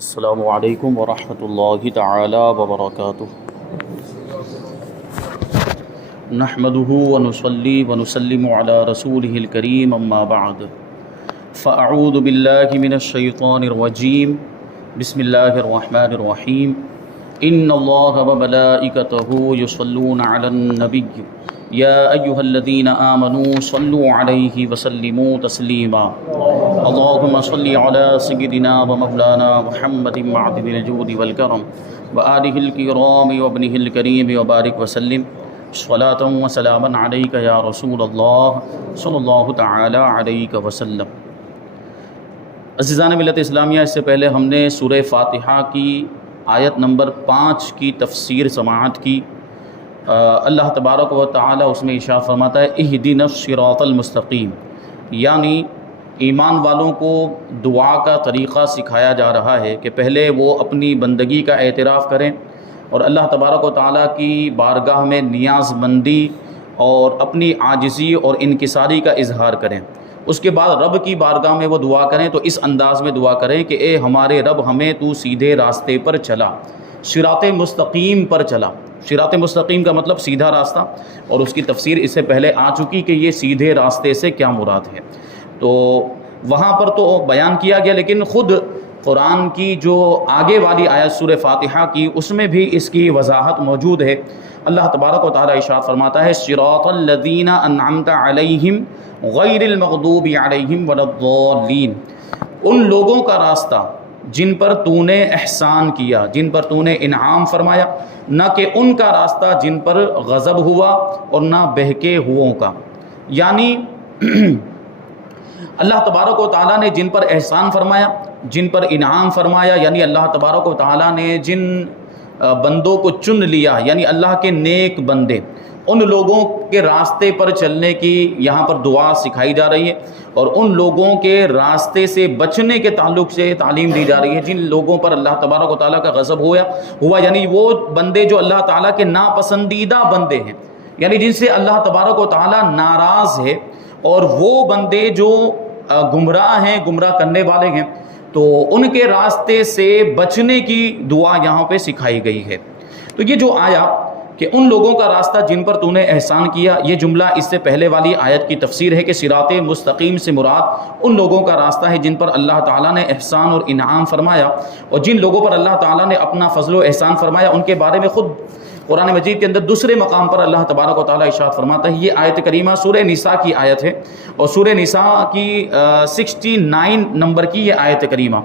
السلام علیکم ورحمۃ اللہ تعالی وبرکاتہ۔ نحمده ونصلي ونسلم على رسوله الكريم اما بعد فاعوذ باللہ من الشیطان الرجیم بسم اللہ الرحمن الرحیم ان اللہ وملائکتہ یصلون علی النبی یا ایہا الذین آمنوا صلوا علیہ وسلموا تسلیما اللہم صلی علی سیدنا ومولانا محمد معدن الجود والکرم وآلہ الکرام وابنہ الکریم وبارک وسلم صلاۃ و سلاما علیک یا رسول اللہ صلی اللہ تعالی علیہ وسلم۔ عزیزان ملت اسلامیہ، اس سے پہلے ہم نے سورہ فاتحہ کی آیت نمبر 5 کی تفسیر سماعت کی۔ اللہ تبارک و تعالی اس میں ارشاد فرماتا ہے اہدنا الصراط المستقیم، یعنی ایمان والوں کو دعا کا طریقہ سکھایا جا رہا ہے کہ پہلے وہ اپنی بندگی کا اعتراف کریں اور اللہ تبارک و تعالیٰ کی بارگاہ میں نیاز مندی اور اپنی عاجزی اور انکساری کا اظہار کریں۔ اس کے بعد رب کی بارگاہ میں وہ دعا کریں تو اس انداز میں دعا کریں کہ اے ہمارے رب، ہمیں تو سیدھے راستے پر چلا، صراط مستقیم پر چلا۔ صراط مستقیم کا مطلب سیدھا راستہ، اور اس کی تفسیر اس سے پہلے آ چکی کہ یہ سیدھے راستے سے کیا مراد ہے، تو وہاں پر تو بیان کیا گیا، لیکن خود قرآن کی جو آگے والی آیت سورہ فاتحہ کی، اس میں بھی اس کی وضاحت موجود ہے۔ اللہ تبارک و تعالی ارشاد فرماتا ہے صراط الذین انعمت علیہم غیر المغضوب علیہم ولا الضالین، ان لوگوں کا راستہ جن پر تو نے احسان کیا، جن پر تو نے انعام فرمایا، نہ کہ ان کا راستہ جن پر غضب ہوا اور نہ بہکے ہووں کا۔ یعنی اللہ تبارک و تعالیٰ نے جن پر احسان فرمایا، جن پر انعام فرمایا، یعنی اللہ تبارک و تعالیٰ نے جن بندوں کو چن لیا، یعنی اللہ کے نیک بندے، ان لوگوں کے راستے پر چلنے کی یہاں پر دعا سکھائی جا رہی ہے، اور ان لوگوں کے راستے سے بچنے کے تعلق سے تعلیم دی جا رہی ہے جن لوگوں پر اللہ تبارک و تعالیٰ کا غضب ہوا، یعنی وہ بندے جو اللہ تعالیٰ کے ناپسندیدہ بندے ہیں، یعنی جن سے اللہ تبارک و تعالیٰ ناراض ہے، اور وہ بندے جو گمراہ ہیں، گمراہ کرنے والے ہیں، تو ان کے راستے سے بچنے کی دعا یہاں پہ سکھائی گئی ہے۔ تو یہ جو آیا کہ ان لوگوں کا راستہ جن پر تو نے احسان کیا، یہ جملہ اس سے پہلے والی آیت کی تفسیر ہے کہ صراط مستقیم سے مراد ان لوگوں کا راستہ ہے جن پر اللہ تعالیٰ نے احسان اور انعام فرمایا، اور جن لوگوں پر اللہ تعالیٰ نے اپنا فضل و احسان فرمایا ان کے بارے میں خود قرآن مجید کے اندر دوسرے مقام پر اللہ تبارک و تعالیٰ ارشاد فرماتا ہے۔ یہ آیت کریمہ سورہ نساء کی آیت ہے، اور سورہ نساء کی 69 نمبر کی یہ آیت کریمہ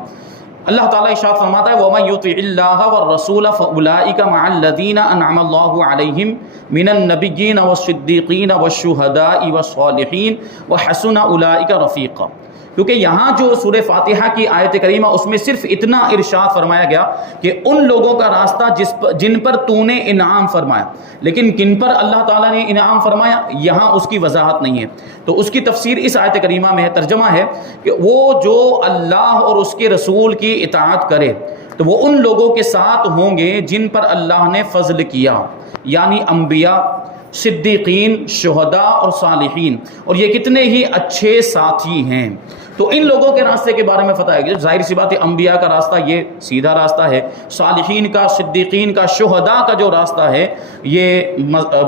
اللہ تعالیٰ ارشاد فرماتا ہے وَمَن يُطِعِ اللَّهَ وَالرَّسُولَ فَأُولَٰئِكَ مَعَ الَّذِينَ أَنْعَمَ اللَّهُ عَلَيْهِم مِّنَ النَّبِيِّينَ وَالصِّدِّيقِينَ وَالشُّهَدَاءِ وَالصَّالِحِينَ وَحَسُنَ أُولَٰئِكَ رَفِيقًا۔ کیونکہ یہاں جو سورہ فاتحہ کی آیت کریمہ اس میں صرف اتنا ارشاد فرمایا گیا کہ ان لوگوں کا راستہ جن پر تو نے انعام فرمایا، لیکن کن پر اللہ تعالیٰ نے انعام فرمایا یہاں اس کی وضاحت نہیں ہے۔ تو اس کی تفسیر اس آیت کریمہ میں ہے، ترجمہ ہے کہ وہ جو اللہ اور اس کے رسول کی اطاعت کرے تو وہ ان لوگوں کے ساتھ ہوں گے جن پر اللہ نے فضل کیا، یعنی انبیاء، صدیقین، شہداء اور صالحین، اور یہ کتنے ہی اچھے ساتھی ہیں۔ تو ان لوگوں کے راستے کے بارے میں بتایا گیا، ظاہر سی بات ہے انبیاء کا راستہ یہ سیدھا راستہ ہے، صالحین کا، صدیقین کا، شہداء کا جو راستہ ہے، یہ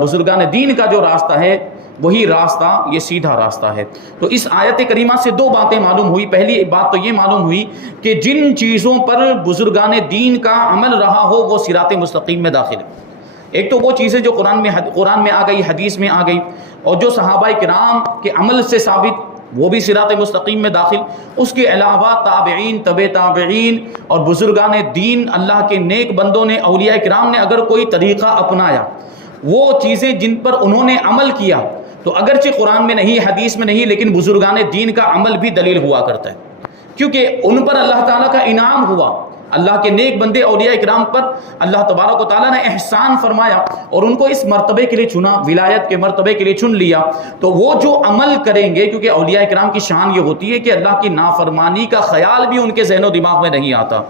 بزرگان دین کا جو راستہ ہے، وہی راستہ یہ سیدھا راستہ ہے۔ تو اس آیت کریمہ سے دو باتیں معلوم ہوئی۔ پہلی بات تو یہ معلوم ہوئی کہ جن چیزوں پر بزرگان دین کا عمل رہا ہو وہ صراط مستقیم میں داخل ہے۔ ایک تو وہ چیزیں جو قرآن میں آ گئی، حدیث میں آ گئی، اور جو صحابہ کرام کے عمل سے ثابت، وہ بھی صراط مستقیم میں داخل۔ اس کے علاوہ تابعین، تبع تابعین اور بزرگان دین، اللہ کے نیک بندوں نے، اولیاء کرام نے اگر کوئی طریقہ اپنایا، وہ چیزیں جن پر انہوں نے عمل کیا، تو اگرچہ قرآن میں نہیں، حدیث میں نہیں، لیکن بزرگان دین کا عمل بھی دلیل ہوا کرتا ہے، کیونکہ ان پر اللہ تعالیٰ کا انعام ہوا۔ اللہ کے نیک بندے اولیاء اکرام پر اللہ تبارک و تعالیٰ نے احسان فرمایا اور ان کو اس مرتبے کے لیے چنا، ولایت کے مرتبے کے لیے چن لیا، تو وہ جو عمل کریں گے، کیونکہ اولیاء اکرام کی شان یہ ہوتی ہے کہ اللہ کی نافرمانی کا خیال بھی ان کے ذہن و دماغ میں نہیں آتا،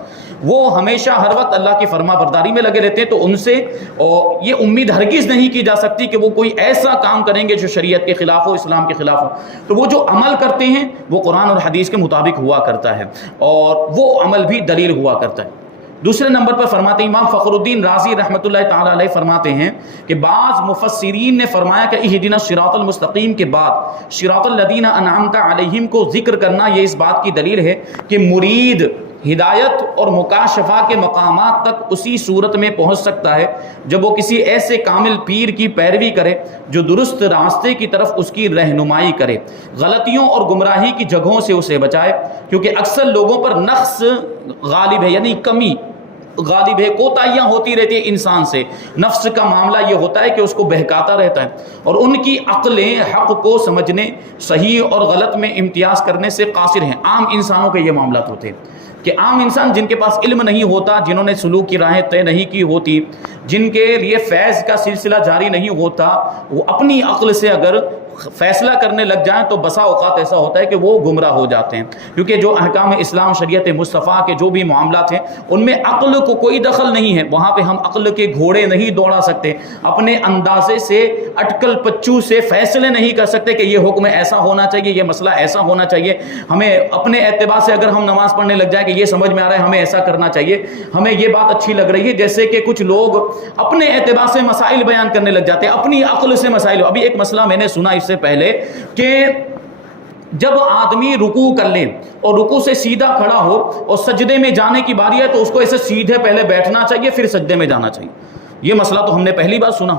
وہ ہمیشہ ہر وقت اللہ کی فرما برداری میں لگے رہتے ہیں، تو ان سے یہ امید ہرگز نہیں کی جا سکتی کہ وہ کوئی ایسا کام کریں گے جو شریعت کے خلاف ہو، اسلام کے خلاف ہو۔ تو وہ جو عمل کرتے ہیں وہ قرآن اور حدیث کے مطابق ہوا کرتا ہے، اور وہ عمل بھی دلیل ہوا کرتا ہے۔ کرتا ہے۔ دوسرے نمبر پر فرماتے ہیں امام فخرالدین رازی رحمۃ اللہ تعالی علیہ فرماتے ہیں کہ بعض مفسرین نے فرمایا کہ اہدنا الصراط المستقیم کے بعد صراط الذین انعمت علیہم کو ذکر کرنا یہ اس بات کی دلیل ہے کہ مرید ہدایت اور مکاشفہ کے مقامات تک اسی صورت میں پہنچ سکتا ہے جب وہ کسی ایسے کامل پیر کی پیروی کرے جو درست راستے کی طرف اس کی رہنمائی کرے، غلطیوں اور گمراہی کی جگہوں سے اسے بچائے، کیونکہ اکثر لوگوں پر نقص غالب ہے، یعنی کمی غالب ہے، کوتاہیاں ہوتی رہتی ہے انسان سے۔ نفس کا معاملہ یہ ہوتا ہے کہ اس کو بہکاتا رہتا ہے، اور ان کی عقلیں حق کو سمجھنے، صحیح اور غلط میں امتیاز کرنے سے قاصر ہیں۔ عام انسانوں کے یہ معاملات ہوتے ہیں کہ عام انسان جن کے پاس علم نہیں ہوتا، جنہوں نے سلوک کی راہیں طے نہیں کی ہوتی، جن کے لیے فیض کا سلسلہ جاری نہیں ہوتا، وہ اپنی عقل سے اگر فیصلہ کرنے لگ جائیں تو بسا اوقات ایسا ہوتا ہے کہ وہ گمراہ ہو جاتے ہیں، کیونکہ جو احکام اسلام شریعت مصطفیٰ کے جو بھی معاملات ہیں ان میں عقل کو کوئی دخل نہیں ہے۔ وہاں پہ ہم عقل کے گھوڑے نہیں دوڑا سکتے، اپنے اندازے سے اٹکل پچو سے فیصلے نہیں کر سکتے کہ یہ حکم ایسا ہونا چاہیے، یہ مسئلہ ایسا ہونا چاہیے۔ ہمیں اپنے اعتبار سے اگر ہم نماز پڑھنے لگ جائیں کہ یہ سمجھ میں آ رہا ہے ہمیں ایسا کرنا چاہیے، ہمیں یہ بات اچھی لگ رہی ہے، جیسے کہ کچھ لوگ اپنے اعتبار سے مسائل بیان کرنے لگ جاتے ہیں، اپنی عقل سے مسائل۔ ابھی ایک مسئلہ میں نے سنا اس سے پہلے کہ جب آدمی رکوع کر لے اور رکوع سے سیدھا کھڑا ہو اور سجدے میں جانے کی باری ہے تو اس کو ایسے سیدھے پہلے بیٹھنا چاہیے پھر سجدے میں جانا چاہیے۔ یہ مسئلہ تو ہم نے پہلی بار سنا،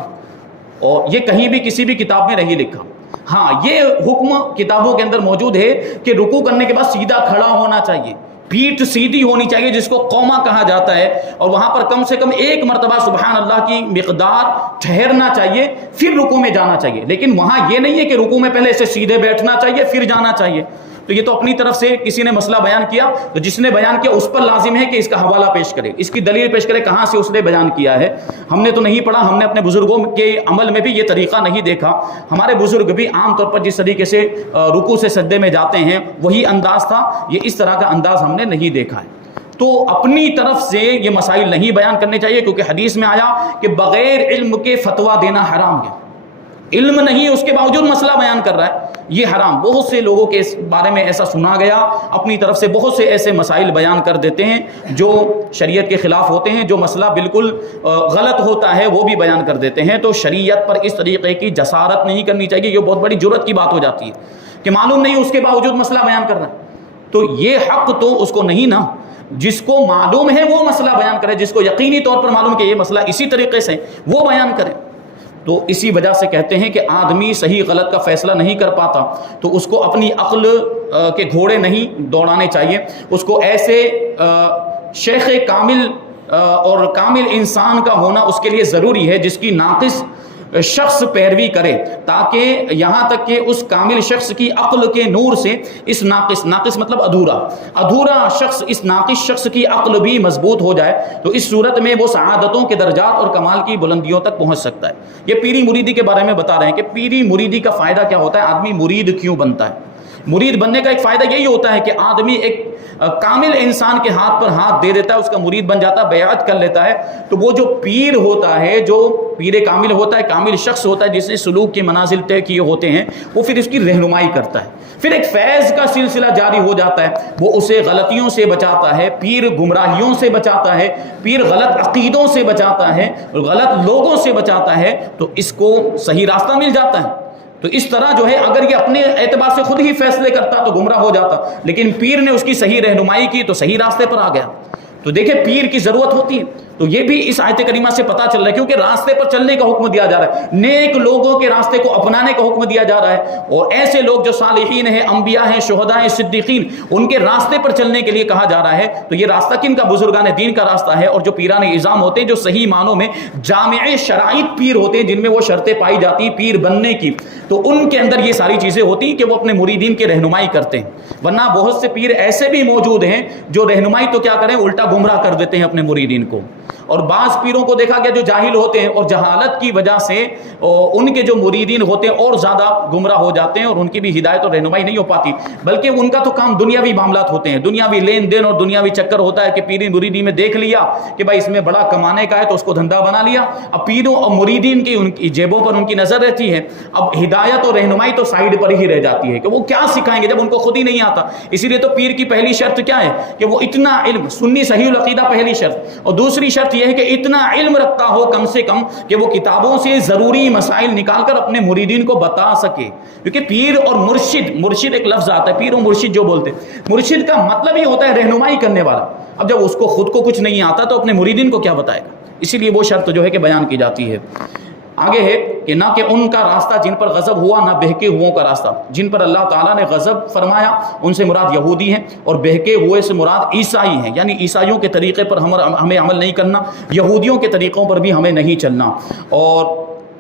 اور یہ کہیں بھی کسی بھی کتاب میں نہیں لکھا۔ ہاں، یہ حکم کتابوں کے اندر موجود ہے کہ رکوع کرنے کے بعد سیدھا کھڑا ہونا چاہیے، پیٹھ سیدھی ہونی چاہیے، جس کو قوما کہا جاتا ہے، اور وہاں پر کم سے کم ایک مرتبہ سبحان اللہ کی مقدار ٹھہرنا چاہیے، پھر رکوع میں جانا چاہیے۔ لیکن وہاں یہ نہیں ہے کہ رکوع میں پہلے سے سیدھے بیٹھنا چاہیے پھر جانا چاہیے۔ تو یہ تو اپنی طرف سے کسی نے مسئلہ بیان کیا، تو جس نے بیان کیا اس پر لازم ہے کہ اس کا حوالہ پیش کرے، اس کی دلیل پیش کرے کہاں سے اس نے بیان کیا ہے۔ ہم نے تو نہیں پڑھا، ہم نے اپنے بزرگوں کے عمل میں بھی یہ طریقہ نہیں دیکھا۔ ہمارے بزرگ بھی عام طور پر جس طریقے سے رکوع سے سجدے میں جاتے ہیں وہی انداز تھا، یہ اس طرح کا انداز ہم نے نہیں دیکھا ہے۔ تو اپنی طرف سے یہ مسائل نہیں بیان کرنے چاہیے، کیونکہ حدیث میں آیا کہ بغیر علم کے فتویٰ دینا حرام ہے۔ علم نہیں اس کے باوجود مسئلہ بیان کر رہا ہے، یہ حرام۔ بہت سے لوگوں کے اس بارے میں ایسا سنا گیا، اپنی طرف سے بہت سے ایسے مسائل بیان کر دیتے ہیں جو شریعت کے خلاف ہوتے ہیں، جو مسئلہ بالکل غلط ہوتا ہے وہ بھی بیان کر دیتے ہیں۔ تو شریعت پر اس طریقے کی جسارت نہیں کرنی چاہیے، یہ بہت بڑی جرأت کی بات ہو جاتی ہے کہ معلوم نہیں اس کے باوجود مسئلہ بیان کر رہا ہے۔ تو یہ حق تو اس کو نہیں نا، جس کو معلوم ہے وہ مسئلہ بیان کرے، جس کو یقینی طور پر معلوم کہ یہ مسئلہ اسی طریقے سے وہ بیان کرے۔ تو اسی وجہ سے کہتے ہیں کہ آدمی صحیح غلط کا فیصلہ نہیں کر پاتا تو اس کو اپنی عقل کے گھوڑے نہیں دوڑانے چاہیے، اس کو ایسے شیخ کامل اور کامل انسان کا ہونا اس کے لیے ضروری ہے جس کی ناقص شخص پیروی کرے، تاکہ یہاں تک کہ اس کامل شخص کی عقل کے نور سے اس ناقص مطلب ادھورا شخص، اس ناقص شخص کی عقل بھی مضبوط ہو جائے، تو اس صورت میں وہ سعادتوں کے درجات اور کمال کی بلندیوں تک پہنچ سکتا ہے۔ یہ پیری مریدی کے بارے میں بتا رہے ہیں کہ پیری مریدی کا فائدہ کیا ہوتا ہے، آدمی مرید کیوں بنتا ہے۔ مرید بننے کا ایک فائدہ یہی ہوتا ہے کہ آدمی ایک کامل انسان کے ہاتھ پر ہاتھ دے دیتا ہے، اس کا مرید بن جاتا ہے، بیعت کر لیتا ہے۔ تو وہ جو پیر ہوتا ہے، جو پیر کامل ہوتا ہے، کامل شخص ہوتا ہے جس نے سلوک کے منازل طے کیے ہوتے ہیں، وہ پھر اس کی رہنمائی کرتا ہے، پھر ایک فیض کا سلسلہ جاری ہو جاتا ہے، وہ اسے غلطیوں سے بچاتا ہے، پیر گمراہیوں سے بچاتا ہے، پیر غلط عقیدوں سے بچاتا ہے، غلط لوگوں سے بچاتا ہے، تو اس کو صحیح راستہ مل جاتا ہے۔ تو اس طرح جو ہے اگر یہ اپنے اعتبار سے خود ہی فیصلے کرتا تو گمراہ ہو جاتا، لیکن پیر نے اس کی صحیح رہنمائی کی تو صحیح راستے پر آ گیا۔ تو دیکھیں پیر کی ضرورت ہوتی ہے، تو یہ بھی اس آیت کریمہ سے پتہ چل رہا ہے، کیونکہ راستے پر چلنے کا حکم دیا جا رہا ہے، نیک لوگوں کے راستے کو اپنانے کا حکم دیا جا رہا ہے، اور ایسے لوگ جو صالحین ہیں، انبیاء ہیں، شہداء ہیں، صدیقین، ان کے راستے پر چلنے کے لیے کہا جا رہا ہے۔ تو یہ راستہ کن کا؟ بزرگان دین کا راستہ ہے، اور جو پیران اعظام ہوتے ہیں، جو صحیح معنوں میں جامع شرائط پیر ہوتے ہیں، جن میں وہ شرطیں پائی جاتی ہیں پیر بننے کی، تو ان کے اندر یہ ساری چیزیں ہوتی ہیں کہ وہ اپنے مریدین کی رہنمائی کرتے ہیں۔ ورنہ بہت سے پیر ایسے بھی موجود ہیں جو رہنمائی تو کیا کریں، الٹا گمراہ کر دیتے ہیں اپنے مریدین کو، اور بعض پیروں کو دیکھا گیا جو جاہل ہوتے ہیں اور جہالت کی وجہ سے ان کے جو مریدین ہوتے ہیں اور زیادہ گمراہ ہو جاتے ہیں اور ان کی بھی ہدایت اور رہنمائی نہیں ہو پاتی، بلکہ ان کا تو کام دنیاوی معاملات ہوتے ہیں، دنیاوی لین دین اور دنیاوی چکر ہوتا ہے کہ پیری مریدی میں دیکھ لیا کہ بھائی اس میں بڑا کمانے کا ہے تو اس کو دھندا بنا لیا۔ اب پیروں اور مریدین کی ان کی جیبوں پر ان کی نظر رہتی ہے، اب ہدایت اور رہنمائی تو سائیڈ پر ہی رہ جاتی ہے کہ وہ کیا سکھائیں گے جب ان کو خود ہی نہیں آتا۔ اسی لیے تو پیر کی پہلی شرط کیا ہے کہ وہ اتنا علم، سنی صحیح العقیدہ پہلی شرط، اور دوسری شرط یہ ہے کہ اتنا علم رکھتا ہو کم سے کم کہ وہ کتابوں سے ضروری مسائل نکال کر اپنے مریدین کو بتا سکے۔ کیونکہ پیر اور مرشد ایک لفظ آتا ہے، پیر اور مرشد جو بولتے ہیں، مرشد کا مطلب ہی ہوتا ہے رہنمائی کرنے والا۔ اب جب اس کو خود کو کچھ نہیں آتا تو اپنے مریدین کو کیا بتائے گا؟ اسی لیے وہ شرط جو ہے کہ بیان کی جاتی ہے۔ آگے ہے کہ نہ کہ ان کا راستہ جن پر غضب ہوا، نہ بہکے ہوئوں کا راستہ جن پر اللہ تعالیٰ نے غضب فرمایا، ان سے مراد یہودی ہیں، اور بہکے ہوئے سے مراد عیسائی ہیں، یعنی عیسائیوں کے طریقے پر ہمیں عمل نہیں کرنا، یہودیوں کے طریقوں پر بھی ہمیں نہیں چلنا۔ اور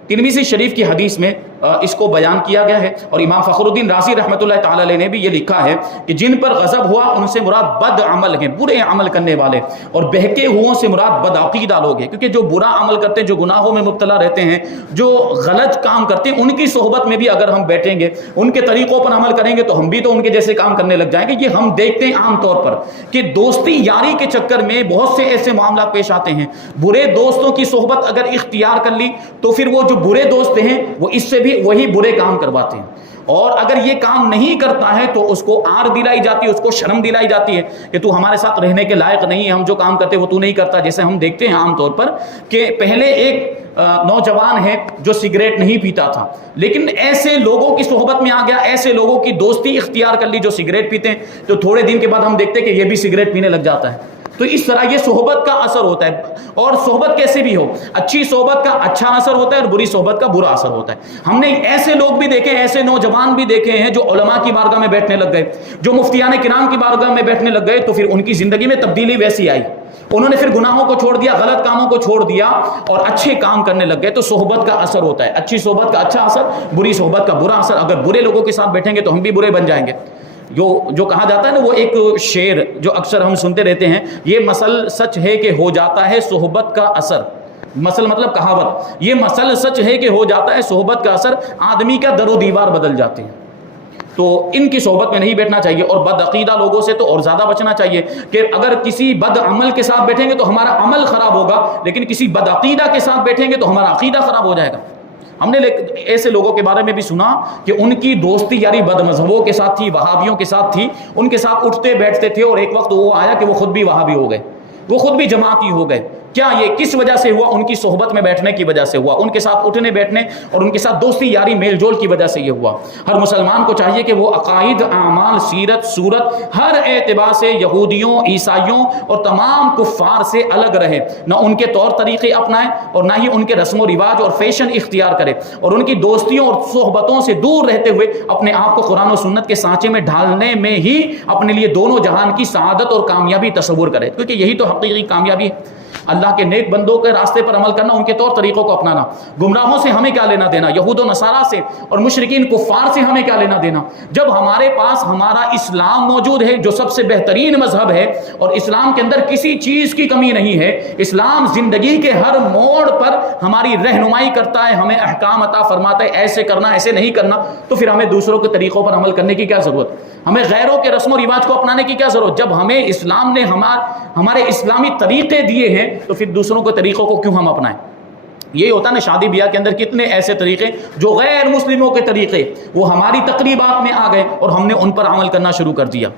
ترمذی شریف کی حدیث میں اس کو بیان کیا گیا ہے، اور امام فخر الدین رازی رحمۃ اللہ تعالی علیہ نے بھی یہ لکھا ہے کہ جن پر غضب ہوا ان سے مراد بد عمل ہیں، برے عمل کرنے والے، اور بہکے ہوئوں سے مراد بد عقیدہ لوگ ہیں، کیونکہ جو برا عمل کرتے ہیں، جو گناہوں میں مبتلا رہتے ہیں، جو غلط کام کرتے ہیں، ان کی صحبت میں بھی اگر ہم بیٹھیں گے، ان کے طریقوں پر عمل کریں گے تو ہم بھی تو ان کے جیسے کام کرنے لگ جائیں گے۔ یہ ہم دیکھتے ہیں عام طور پر کہ دوستی یاری کے چکر میں بہت سے ایسے معاملات پیش آتے ہیں، برے دوستوں کی صحبت اگر اختیار کر لی تو پھر وہ جو برے دوست ہیں وہ اس سے بھی وہی برے کام کرواتے ہیں، اور اگر یہ کام نہیں کرتا ہے تو اس کو آر دلائی جاتی ہے، اس کو شرم دلائی جاتی ہے کہ تو ہمارے ساتھ رہنے کے لائق نہیں ہے، ہم جو کام کرتے وہ تو نہیں کرتا۔ جیسے ہم دیکھتے ہیں عام طور پر کہ پہلے ایک نوجوان ہے جو سگریٹ نہیں پیتا تھا، لیکن ایسے لوگوں کی صحبت میں آ گیا، ایسے لوگوں کی دوستی اختیار کر لی جو سگریٹ پیتے ہیں، تو تھوڑے دن کے بعد ہم دیکھتے ہیں کہ یہ بھی سگریٹ پینے لگ جاتا ہے۔ تو اس طرح یہ صحبت کا اثر ہوتا ہے، اور صحبت کیسے بھی ہو، اچھی صحبت کا اچھا اثر ہوتا ہے اور بری صحبت کا برا اثر ہوتا ہے۔ ہم نے ایسے لوگ بھی دیکھے، ایسے نوجوان بھی دیکھے ہیں جو علماء کی بارگاہ میں بیٹھنے لگ گئے، جو مفتیان کرام کی بارگاہ میں بیٹھنے لگ گئے، تو پھر ان کی زندگی میں تبدیلی ویسی آئی، انہوں نے پھر گناہوں کو چھوڑ دیا، غلط کاموں کو چھوڑ دیا اور اچھے کام کرنے لگ گئے۔ تو صحبت کا اثر ہوتا ہے، اچھی صحبت کا اچھا اثر، بری صحبت کا برا اثر۔ اگر برے لوگوں کے ساتھ بیٹھیں گے تو ہم بھی برے بن جائیں گے۔ جو کہا جاتا ہے نا، وہ ایک شعر جو اکثر ہم سنتے رہتے ہیں، یہ مثل سچ ہے کہ ہو جاتا ہے صحبت کا اثر۔ مثل مطلب کہاوت، یہ مثل سچ ہے کہ ہو جاتا ہے صحبت کا اثر، آدمی کا در و دیوار بدل جاتے ہیں۔ تو ان کی صحبت میں نہیں بیٹھنا چاہیے، اور بد عقیدہ لوگوں سے تو اور زیادہ بچنا چاہیے کہ اگر کسی بد عمل کے ساتھ بیٹھیں گے تو ہمارا عمل خراب ہوگا، لیکن کسی بد عقیدہ کے ساتھ بیٹھیں گے تو ہمارا عقیدہ خراب ہو جائے گا۔ ہم نے ایسے لوگوں کے بارے میں بھی سنا کہ ان کی دوستی یاری بد مذہبوں کے ساتھ تھی، وہابیوں کے ساتھ تھی، ان کے ساتھ اٹھتے بیٹھتے تھے، اور ایک وقت وہ آیا کہ وہ خود بھی وہابی ہو گئے، وہ خود بھی جماعتی ہو گئے۔ کیا یہ کس وجہ سے ہوا؟ ان کی صحبت میں بیٹھنے کی وجہ سے ہوا، ان کے ساتھ اٹھنے بیٹھنے اور ان کے ساتھ دوستی یاری میل جول کی وجہ سے یہ ہوا۔ ہر مسلمان کو چاہیے کہ وہ عقائد، اعمال، سیرت، صورت ہر اعتبار سے یہودیوں، عیسائیوں اور تمام کفار سے الگ رہے، نہ ان کے طور طریقے اپنائے اور نہ ہی ان کے رسم و رواج اور فیشن اختیار کرے، اور ان کی دوستیوں اور صحبتوں سے دور رہتے ہوئے اپنے آپ کو قرآن و سنت کے سانچے میں ڈھالنے میں ہی اپنے لیے دونوں جہان کی سعادت اور کامیابی تصور کرے، کیونکہ یہی تو حقیقی کامیابی ہے۔ اللہ کے نیک بندوں کے راستے پر عمل کرنا، ان کے طور طریقوں کو اپنانا۔ گمراہوں سے ہمیں کیا لینا دینا، یہود و نصارہ سے اور مشرکین کفار سے ہمیں کیا لینا دینا، جب ہمارے پاس ہمارا اسلام موجود ہے جو سب سے بہترین مذہب ہے، اور اسلام کے اندر کسی چیز کی کمی نہیں ہے۔ اسلام زندگی کے ہر موڑ پر ہماری رہنمائی کرتا ہے، ہمیں احکام عطا فرماتا ہے، ایسے کرنا ایسے نہیں کرنا، تو پھر ہمیں دوسروں کے طریقوں پر عمل کرنے کی کیا ضرورت، ہمیں غیروں کے رسم و رواج کو اپنانے کی کیا ضرورت؟ جب ہمیں اسلام نے ہمارے اسلامی طریقے دیے ہیں تو پھر دوسروں کے طریقوں کو کیوں ہم اپنائیں؟ یہی ہوتا ہے نا، شادی بیاہ کے اندر کتنے ایسے طریقے جو غیر مسلموں کے طریقے وہ ہماری تقریبات میں آ گئے اور ہم نے ان پر عمل کرنا شروع کر دیا۔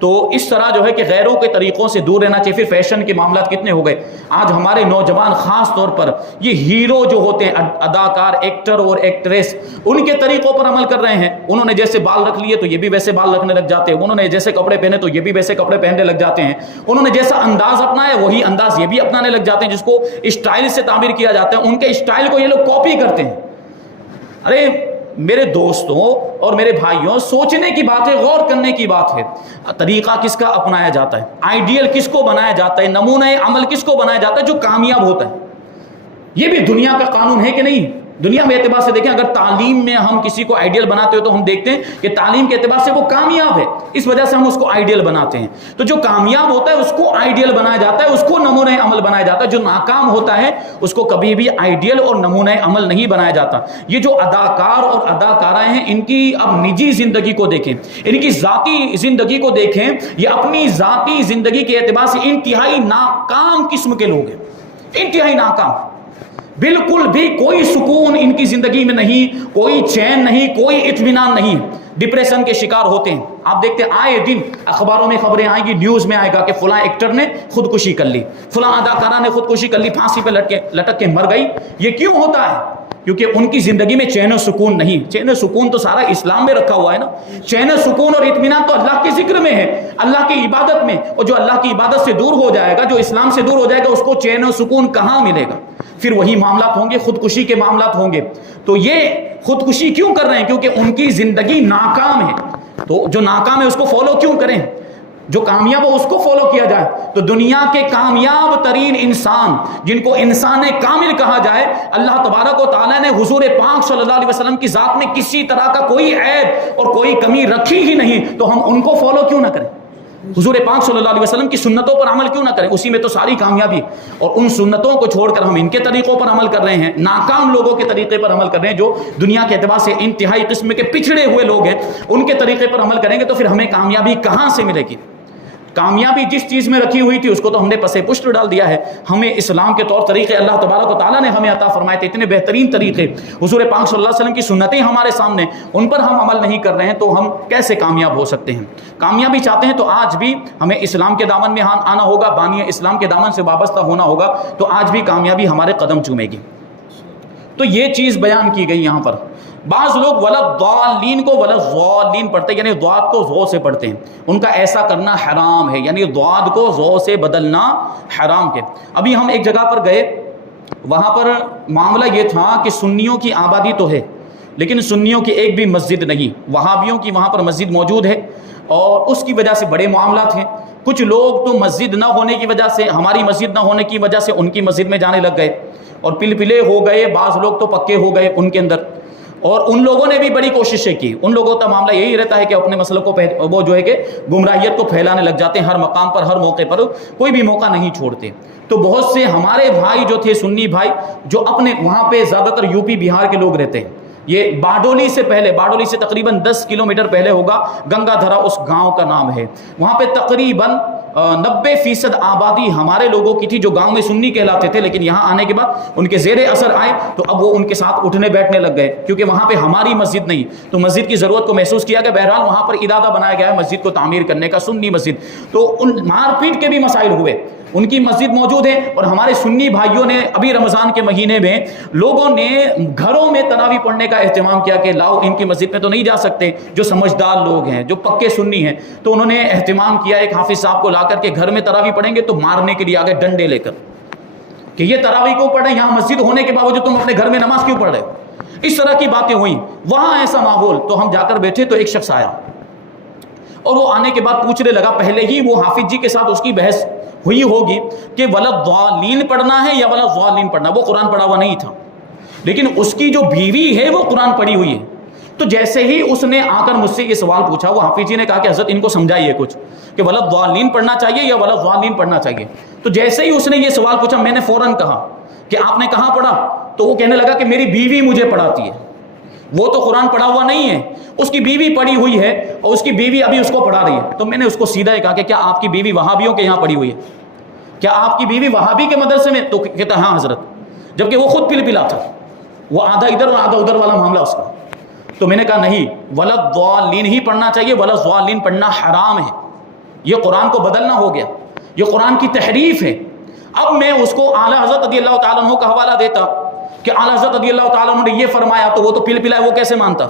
تو اس طرح جو ہے کہ غیروں کے طریقوں سے دور رہنا چاہیے۔ پھر فیشن کے معاملات کتنے ہو گئے آج، ہمارے نوجوان خاص طور پر یہ ہیرو جو ہوتے ہیں، اداکار، ایکٹر اور ایکٹریس، ان کے طریقوں پر عمل کر رہے ہیں۔ انہوں نے جیسے بال رکھ لیے تو یہ بھی ویسے بال رکھنے لگ جاتے ہیں، انہوں نے جیسے کپڑے پہنے تو یہ بھی ویسے کپڑے پہننے لگ جاتے ہیں، انہوں نے جیسا انداز اپنایا وہی انداز یہ بھی اپنانے لگ جاتے ہیں، جس کو اسٹائل سے تعبیر کیا جاتا ہے۔ ان کے اسٹائل کو یہ لوگ کاپی کرتے ہیں۔ ارے میرے دوستوں اور میرے بھائیوں، سوچنے کی بات ہے، غور کرنے کی بات ہے، طریقہ کس کا اپنایا جاتا ہے، آئیڈیل کس کو بنایا جاتا ہے، نمونہ عمل کس کو بنایا جاتا ہے جو کامیاب ہوتا ہے۔ یہ بھی دنیا کا قانون ہے کہ نہیں؟ دنیا میں اعتبار سے دیکھیں، اگر تعلیم میں ہم کسی کو آئیڈیل بناتے ہو تو ہم دیکھتے ہیں کہ تعلیم کے اعتبار سے وہ کامیاب ہے، اس وجہ سے ہم اس کو آئیڈیل بناتے ہیں۔ تو جو کامیاب ہوتا ہے اس کو آئیڈیل بنایا جاتا ہے، اس کو نمونہ عمل بنایا جاتا ہے۔ جو ناکام ہوتا ہے اس کو کبھی بھی آئیڈیل اور نمونہ عمل نہیں بنایا جاتا۔ یہ جو اداکار اور اداکارائیں ہیں، ان کی اب نجی زندگی کو دیکھیں، ان کی ذاتی زندگی کو دیکھیں، یہ اپنی ذاتی زندگی کے اعتبار سے انتہائی ناکام قسم کے لوگ ہیں، انتہائی ناکام۔ بالکل بھی کوئی سکون ان کی زندگی میں نہیں، کوئی چین نہیں، کوئی اطمینان نہیں، ڈپریشن کے شکار ہوتے ہیں۔ آپ دیکھتے ہیں آئے دن اخباروں میں خبریں آئیں گی، نیوز میں آئے گا کہ فلاں ایکٹر نے خودکشی کر لی، فلاں اداکارہ نے خودکشی کر لی، پھانسی پہ لٹک کے مر گئی۔ یہ کیوں ہوتا ہے؟ کیونکہ ان کی زندگی میں چین و سکون نہیں۔ چین و سکون تو سارا اسلام میں رکھا ہوا ہے نا، چین و سکون اور اطمینان تو اللہ کے ذکر میں ہے، اللہ کی عبادت میں۔ اور جو اللہ کی عبادت سے دور ہو جائے گا، جو اسلام سے دور ہو جائے گا، اس کو چین و سکون کہاں ملے گا؟ پھر وہی معاملات ہوں گے، خودکشی کے معاملات ہوں گے۔ تو یہ خودکشی کیوں کر رہے ہیں؟ کیونکہ ان کی زندگی ناکام ہے۔ تو جو ناکام ہے اس کو فالو کیوں کریں؟ جو کامیاب ہو اس کو فالو کیا جائے۔ تو دنیا کے کامیاب ترین انسان، جن کو انسان کامل کہا جائے، اللہ تبارک و تعالیٰ نے حضور پاک صلی اللہ علیہ وسلم کی ذات میں کسی طرح کا کوئی عیب اور کوئی کمی رکھی ہی نہیں، تو ہم ان کو فالو کیوں نہ کریں؟ حضور پاک صلی اللہ علیہ وسلم کی سنتوں پر عمل کیوں نہ کریں؟ اسی میں تو ساری کامیابی۔ اور ان سنتوں کو چھوڑ کر ہم ان کے طریقوں پر عمل کر رہے ہیں، ناکام لوگوں کے طریقے پر عمل کر رہے ہیں، جو دنیا کے اعتبار سے انتہائی قسم کے پچھڑے ہوئے لوگ ہیں، ان کے طریقے پر عمل کریں گے تو پھر ہمیں کامیابی کہاں سے ملے گی؟ کامیابی جس چیز میں رکھی ہوئی تھی اس کو تو ہم نے پسے پشت ڈال دیا ہے۔ ہمیں اسلام کے طور طریقے اللہ تبارک و تعالیٰ نے ہمیں عطا فرمائے تھے، اتنے بہترین طریقے، حضور پاک صلی اللہ علیہ وسلم کی سنتیں ہمارے سامنے، ان پر ہم عمل نہیں کر رہے ہیں تو ہم کیسے کامیاب ہو سکتے ہیں؟ کامیابی چاہتے ہیں تو آج بھی ہمیں اسلام کے دامن میں آنا ہوگا، بانی اسلام کے دامن سے وابستہ ہونا ہوگا، تو آج بھی کامیابی ہمارے قدم چومے گی۔ تو یہ چیز بیان کی گئی یہاں پر۔ بعض لوگ ولضالین کو ولضالین پڑھتے ہیں، یعنی ضاد کو ضو سے پڑھتے ہیں، ان کا ایسا کرنا حرام ہے، یعنی ضاد کو ضو سے بدلنا حرام ہے۔ ابھی ہم ایک جگہ پر گئے، وہاں پر معاملہ یہ تھا کہ سنیوں کی آبادی تو ہے لیکن سنیوں کی ایک بھی مسجد نہیں، وہابیوں کی وہاں پر مسجد موجود ہے اور اس کی وجہ سے بڑے معاملات ہیں۔ کچھ لوگ تو مسجد نہ ہونے کی وجہ سے، ہماری مسجد نہ ہونے کی وجہ سے ان کی مسجد میں جانے لگ گئے اور پلپلے ہو گئے، بعض لوگ تو پکے ہو گئے ان کے اندر۔ اور ان لوگوں نے بھی بڑی کوششیں کی، ان لوگوں کا معاملہ یہی رہتا ہے کہ اپنے مسئلوں کو وہ جو ہے کہ گمراہیت کو پھیلانے لگ جاتے ہیں، ہر مقام پر ہر موقع پر کوئی بھی موقع نہیں چھوڑتے۔ تو بہت سے ہمارے بھائی جو تھے سنی بھائی، جو اپنے وہاں پہ زیادہ تر یو پی بہار کے لوگ رہتے ہیں، یہ باڈولی سے پہلے، باڈولی سے تقریباً 10 کلومیٹر پہلے ہوگا، گنگا دھرا اس گاؤں کا نام ہے، وہاں پہ تقریباً 90% آبادی ہمارے لوگوں کی تھی جو گاؤں میں سنی کہلاتے تھے، لیکن یہاں آنے کے بعد ان کے زیر اثر آئے تو اب وہ ان کے ساتھ اٹھنے بیٹھنے لگ گئے، کیونکہ وہاں پہ ہماری مسجد نہیں، تو مسجد کی ضرورت کو محسوس کیا کہ بہرحال وہاں پر ارادہ بنایا گیا ہے مسجد کو تعمیر کرنے کا، سنی مسجد۔ تو ان مار پیٹ کے بھی مسائل ہوئے، ان کی مسجد موجود ہے، اور ہمارے سنی بھائیوں نے ابھی رمضان کے مہینے میں لوگوں نے گھروں میں تراویح پڑھنے کا اہتمام کیا کہ لاؤ ان کی مسجد میں تو نہیں جا سکتے، جو سمجھدار لوگ ہیں، جو پکے سنی ہیں، تو انہوں نے اہتمام کیا ایک حافظ صاحب کو لا کر کے گھر میں تراویح پڑھیں گے تو مارنے کے لیے آگے ڈنڈے لے کر کہ یہ تراویح کیوں پڑھ رہے ہیں، یہاں مسجد ہونے کے باوجود تم اپنے گھر میں نماز کیوں پڑھ رہے ہو؟ اس طرح کی باتیں ہوئیں وہاں، ایسا ماحول۔ تو ہم جا کر بیٹھے تو ایک شخص آیا اور وہ آنے کے بعد پوچھنے لگا، پہلے ہی وہ حافظ جی کے ساتھ اس کی بحث ہوئی ہوگی کہ ولضالین پڑھنا ہے یا ولضالین پڑھنا، وہ قرآن پڑھا ہوا نہیں تھا، لیکن اس کی جو بیوی ہے وہ قرآن پڑھی ہوئی ہے۔ تو جیسے ہی اس نے آ کر مجھ سے یہ سوال پوچھا، وہ حافظ جی نے کہا کہ حضرت ان کو سمجھائیے کچھ کہ ولضالین پڑھنا چاہیے یا ولضالین پڑھنا چاہیے۔ تو جیسے ہی اس نے یہ سوال پوچھا، میں نے فوراً کہا کہ آپ نے کہاں پڑھا؟ تو وہ کہنے لگا کہ میری بیوی مجھے پڑھاتی ہے، وہ تو قرآن پڑھا ہوا نہیں ہے، اس کی بیوی پڑھی ہوئی ہے اور اس کی بیوی ابھی اس کو پڑھا رہی ہے۔ تو میں نے اس کو سیدھا ہی کہا کہ کیا آپ کی بیوی وہابیوں کے یہاں پڑھی ہوئی ہے؟ کیا آپ کی بیوی وہابی کے مدرسے میں؟ تو کہتا ہاں حضرت، جبکہ وہ خود پلا تھا، وہ آدھا ادھر اور آدھا ادھر والا معاملہ اس کا۔ تو میں نے کہا نہیں، ولضالین ہی پڑھنا چاہیے، ولضالین پڑھنا حرام ہے، یہ قرآن کو بدلنا ہو گیا، یہ قرآن کی تحریف ہے۔ اب میں اس کو اعلیٰ حضرت رضی اللہ تعالیٰ عنہ کا حوالہ دیتا کہ اعلیٰ حضرت رضی اللہ تعالیٰ عنہ نے یہ فرمایا، تو وہ تو پلا ہے، وہ کیسے مانتا؟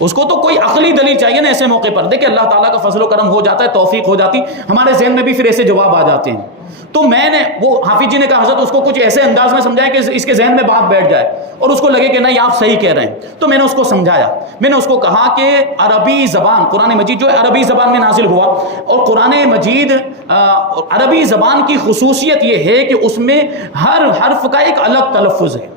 اس کو تو کوئی عقلی دلیل چاہیے نا ایسے موقع پر۔ دیکھیں اللہ تعالیٰ کا فضل و کرم ہو جاتا ہے، توفیق ہو جاتی، ہمارے ذہن میں بھی پھر ایسے جواب آ جاتے ہیں۔ تو میں نے، وہ حافظ جی نے کہا حضرت اس کو کچھ ایسے انداز میں سمجھایا کہ اس کے ذہن میں بات بیٹھ جائے اور اس کو لگے کہ نہیں آپ صحیح کہہ رہے ہیں۔ تو میں نے اس کو سمجھایا، میں نے اس کو کہا کہ عربی زبان، قرآن مجید جو ہے عربی زبان میں نازل ہوا، اور قرآن مجید عربی زبان کی خصوصیت یہ ہے کہ اس میں ہر حرف کا ایک الگ تلفظ ہے،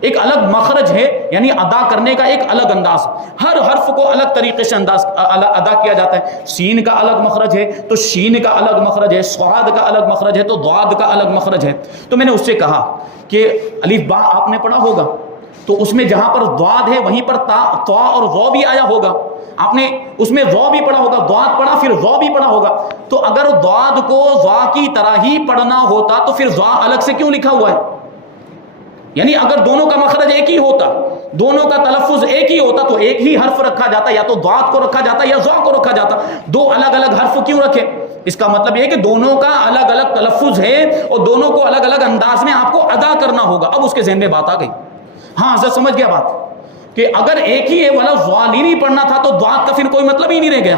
ایک الگ مخرج ہے، یعنی ادا کرنے کا ایک الگ انداز، ہر حرف کو الگ طریقے سے ادا کیا جاتا ہے۔ سین کا الگ مخرج ہے تو شین کا الگ مخرج ہے، صاد کا الگ مخرج ہے تو ضاد کا الگ مخرج ہے۔ تو میں نے اس سے کہا کہ الف با آپ نے پڑھا ہوگا، تو اس میں جہاں پر ضاد ہے وہیں پر تا اور ظا بھی آیا ہوگا، آپ نے اس میں ظا بھی پڑھا ہوگا، ضاد پڑھا پھر ظا بھی پڑھا ہوگا۔ تو اگر ضاد کو ظا کی طرح ہی پڑھنا ہوتا تو پھر ظا الگ سے کیوں لکھا ہوا ہے؟ یعنی اگر دونوں کا مخرج ایک ہی ہوتا، دونوں کا تلفظ ایک ہی ہوتا تو ایک ہی حرف رکھا جاتا، یا تو ضاد کو رکھا جاتا یا ظا کو رکھا جاتا، دو الگ الگ حرف کیوں رکھے؟ اس کا مطلب یہ کہ دونوں کا الگ الگ تلفظ ہے اور دونوں کو الگ الگ انداز میں آپ کو ادا کرنا ہوگا۔ اب اس کے ذہن میں بات آ گئی، ہاں حضرت سمجھ گیا بات، کہ اگر ایک ہی ہے ولا ضالین ہی پڑھنا تھا تو ضاد کا پھر کوئی مطلب ہی نہیں رہ گیا۔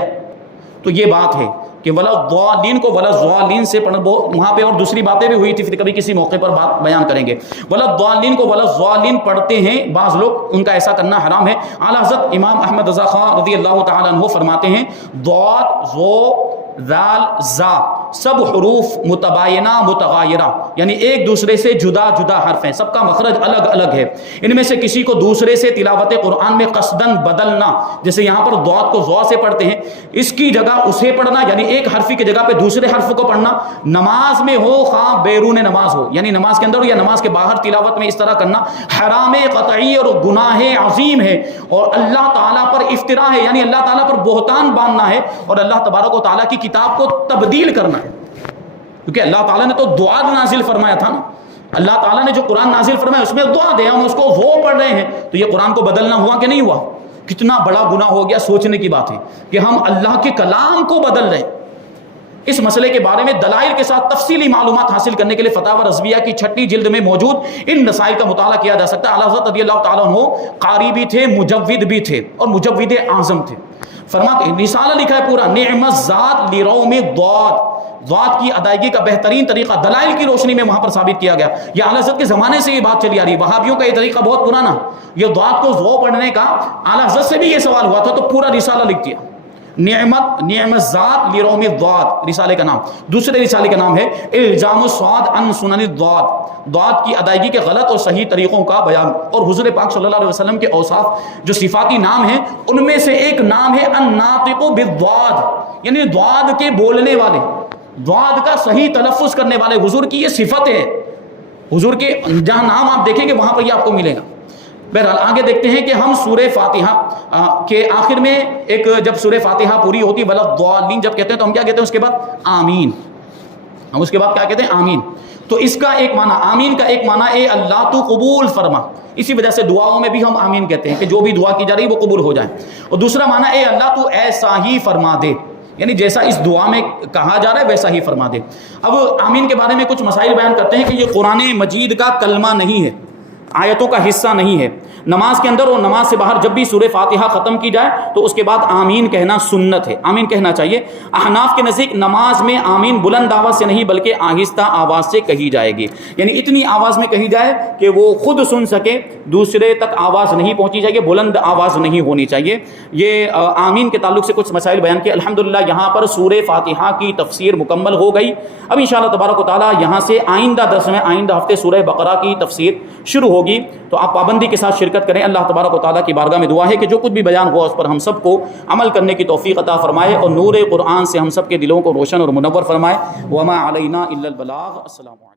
تو یہ بات ہے کہ ولا ضالین کو ولا ضالین سے پڑھنا، وہاں پہ اور دوسری باتیں بھی ہوئی تھی، پھر کبھی کسی موقع پر بات بیان کریں گے۔ ولا ضالین کو ولا ضالین پڑھتے ہیں بعض لوگ، ان کا ایسا کرنا حرام ہے۔ اعلیٰ حضرت امام احمد رضا خان رضی اللہ تعالیٰ عنہ فرماتے ہیں ضاد ضو ذال زا سب حروف متباینہ متغایرہ، یعنی ایک دوسرے سے جدا جدا حرف ہیں، سب کا مخرج الگ الگ ہے، ان میں سے کسی کو دوسرے سے تلاوت قرآن میں قصدن بدلنا، جیسے یہاں پر ضاد کو ضا سے پڑھتے ہیں، اس کی جگہ اسے پڑھنا، یعنی ایک حرفی کی جگہ پہ دوسرے حرف کو پڑھنا، نماز میں ہو خواہ بیرون نماز ہو، یعنی نماز کے اندر ہو یا نماز کے باہر تلاوت میں اس طرح کرنا حرام قطعی اور گناہ عظیم ہے، اور اللہ تعالیٰ پر افطرا ہے، یعنی اللہ تعالیٰ پر بہتان باندھنا ہے، اور اللہ تبارک و تعالیٰ کی کتاب کو تبدیل کرنا ہے، کیونکہ اللہ تعالیٰ نے تو دعا نازل فرمایا تھا نا، اللہ تعالیٰ نے جو قرآن نازل فرمایا اس میں دعا دے، ہم اس کو وہ پڑھ رہے ہیں، تو یہ قرآن کو بدلنا ہوا کہ نہیں ہوا؟ کتنا بڑا گناہ ہو گیا، سوچنے کی بات ہے کہ ہم اللہ کے کلام کو بدل رہے ہیں۔ اس مسئلے کے بارے میں دلائل کے ساتھ تفصیلی معلومات حاصل کرنے کے لیے فتاوی رضویہ کی 6 جلد میں موجود ان مسائل کا مطالعہ کیا جا سکتا ہے۔ اعلیٰ حضرت رضی اللہ تعالیٰ عنہ قاری بھی تھے، مجود بھی تھے، اور مجود اعظم تھے۔ فرماتے ہیں، رسالہ لکھا ہے پورا، نعمت ذات لروم ضاد، ضاد کی ادائیگی کا بہترین طریقہ دلائل کی روشنی میں وہاں پر ثابت کیا گیا۔ یہ اعلیٰ حضرت کے زمانے سے یہ بات چلی آ رہی ہے، وہابیوں کا یہ طریقہ بہت پرانا، یہ ضاد کو ضو پڑھنے کا اعلیٰ حضرت سے بھی یہ سوال ہوا تھا، تو پورا رسالہ لکھ دیا، نعمت ذات لروم ضاد رسالے کا نام۔ دوسرے رسالے کا نام ہے الزام الصاد عن سنن الضاد، ضاد کی ادائیگی کے غلط اور صحیح طریقوں کا بیان۔ اور حضور پاک صلی اللہ علیہ وسلم کے اوصاف جو صفاتی نام ہیں ان میں سے ایک نام ہے الناطق بالضاد، یعنی ضاد کے بولنے والے، ضاد کا صحیح تلفظ کرنے والے، حضور کی یہ صفت ہے۔ حضور کے جہاں نام آپ دیکھیں گے وہاں پر یہ آپ کو ملے گا۔ بہرحال آگے دیکھتے ہیں کہ ہم سورہ فاتحہ کے آخر میں ایک جب سورہ فاتحہ پوری ہوتی ولا الضالین جب کہتے ہیں تو ہم کیا کہتے ہیں اس کے بعد؟ آمین۔ ہم اس کے بعد کیا کہتے ہیں؟ آمین۔ تو اس کا ایک معنی، آمین کا ایک معنی اے اللہ تو قبول فرما، اسی وجہ سے دعاؤں میں بھی ہم آمین کہتے ہیں کہ جو بھی دعا کی جا رہی ہے وہ قبول ہو جائے۔ اور دوسرا معنی اے اللہ تو ایسا ہی فرما دے، یعنی جیسا اس دعا میں کہا جا رہا ہے ویسا ہی فرما دے۔ اب آمین کے بارے میں کچھ مسائل بیان کرتے ہیں کہ یہ قرآن مجید کا کلمہ نہیں ہے، آیتوں کا حصہ نہیں ہے۔ نماز کے اندر اور نماز سے باہر جب بھی سورہ فاتحہ ختم کی جائے تو اس کے بعد آمین کہنا سنت ہے، آمین کہنا چاہیے۔ احناف کے نزدیک نماز میں آمین بلند آواز سے نہیں بلکہ آہستہ آواز سے کہی جائے گی، یعنی اتنی آواز میں کہی جائے کہ وہ خود سن سکے، دوسرے تک آواز نہیں پہنچی جائے گی، بلند آواز نہیں ہونی چاہیے۔ یہ آمین کے تعلق سے کچھ مسائل بیان کیے۔ الحمدللہ یہاں پر سورہ فاتحہ کی تفسیر مکمل ہو گئی۔ اب انشاءاللہ تبارک و تعالیٰ یہاں سے آئندہ درس میں آئندہ ہفتے سورہ بقرہ کی تفسیر شروع ہوگی، تو آپ پابندی کے ساتھ شرکت کریں۔ اللہ تبارک و تعالیٰ کی بارگاہ میں دعا ہے کہ جو کچھ بھی بیان ہوا اس پر ہم سب کو عمل کرنے کی توفیق عطا فرمائے، اور نور قرآن سے ہم سب کے دلوں کو روشن اور منور فرمائے۔ وما علینا الا البلاغ۔ السلام علیکم۔